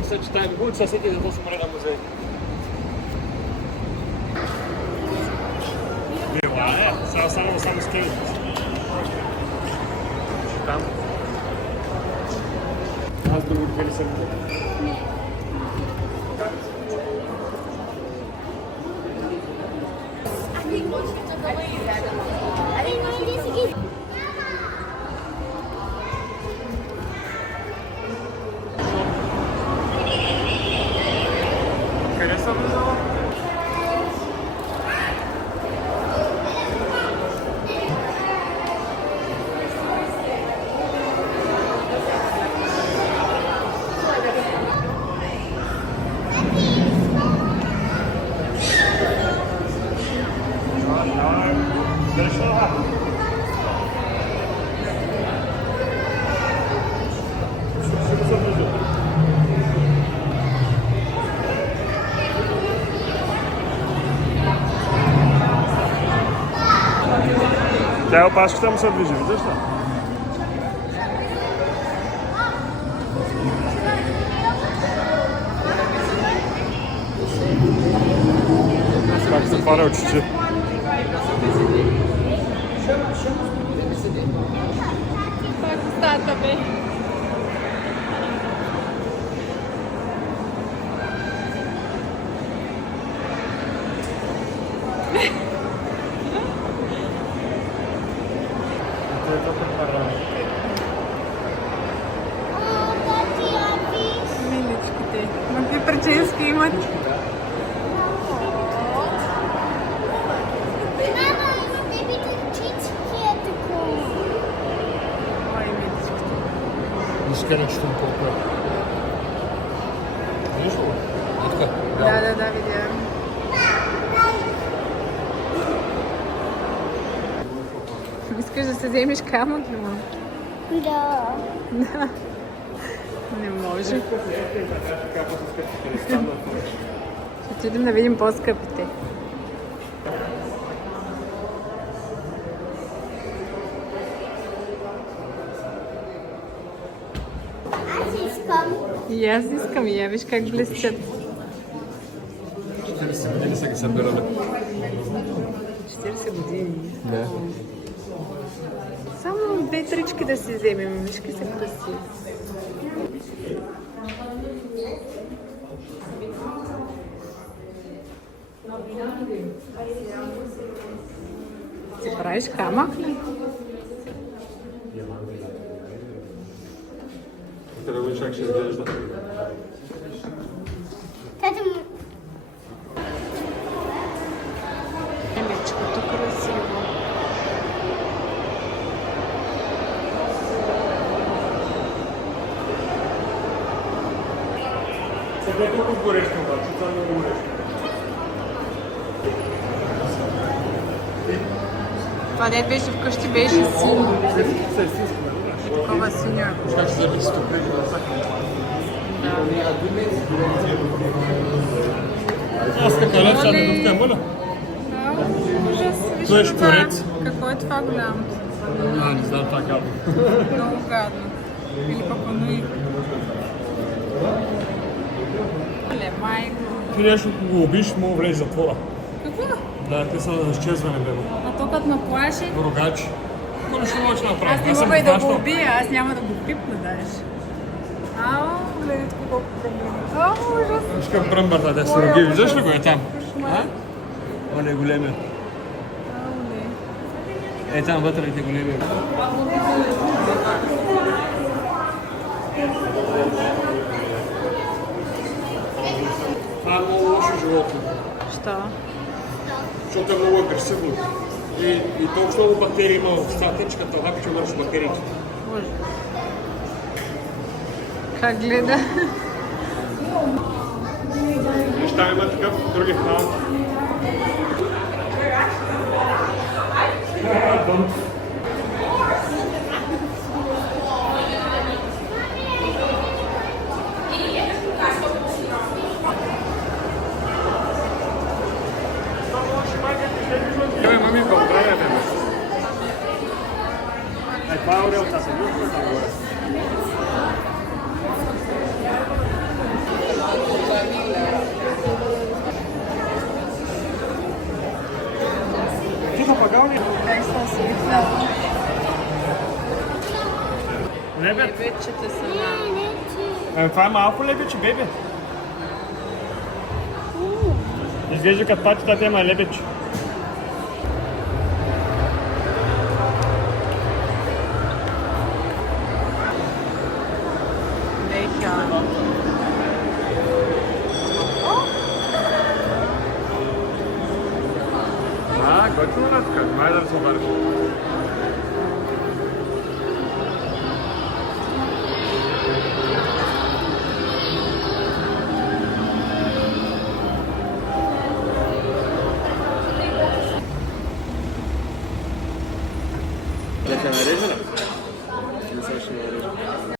Мисля, че тая хубаво съседи, зато съм на музей. Била, само скелет. Там. Аз друго две съм. Къде съм влизала? Тя опашката му се движи, виждаш ли? Как се пара очите. Пак устата бе. Миличките. Ма какви прически имат? Ой, миличките. Изкарачето им колко. Виждаш ли? Така. Да, видям. Искаш да се вземеш камък ли, мам? Да. Да. Не може. Ще отидем да видим по-скъпите. Аз искам. И аз искам, и я виж как блестят. 40 години са ги събирали. 40 години. Не. Само 2-3 да си вземем, вижки са красиви. Ти правиш камък ли? Къде го чак ще изглежда? Тата му. Емичкото красиво. Сега е толкова горещо, обаче, това е много горещо. Това дед беше вкъщи, беше синьо. Такова синьо. Как се зависи тук преди да сакам? Аз така не сега да вкъм, моля? Той е шкурец. Какво е това голямото? Не знам, това гадно. Много гадно. Или пък онуи. Ле, майко. Ти нещо го убиш, му влезе в затвора. Какво? Да, те са за изчезване, бебо. А то като ме плаши, Рогачи. Какво ще може да направи? аз не мога и да го убия, аз няма да го пипна даже. Ау, гледайте колко проблема. Ау, ужас. Искам бръмбърта, да се роги. Виждаш ли го е там? Кошмар. Он е големия. Ау, не. Е, там вътре е големия. Това е много лошо животно, Що? защото е много агресивно. И толкова много бактерии има в статичката, лапи, че върши бактериите. Боже. Как гледа? Неща има такъв, други малки. Маминка, оправя ме. Това е орелта, се вижда там горе. Това е малко лебедче, бебе. Изглежда като патата, тема е лебедче. Нека. Готино е така. Май да се обариш. Да се нарежа ли? Не се ще нарежа.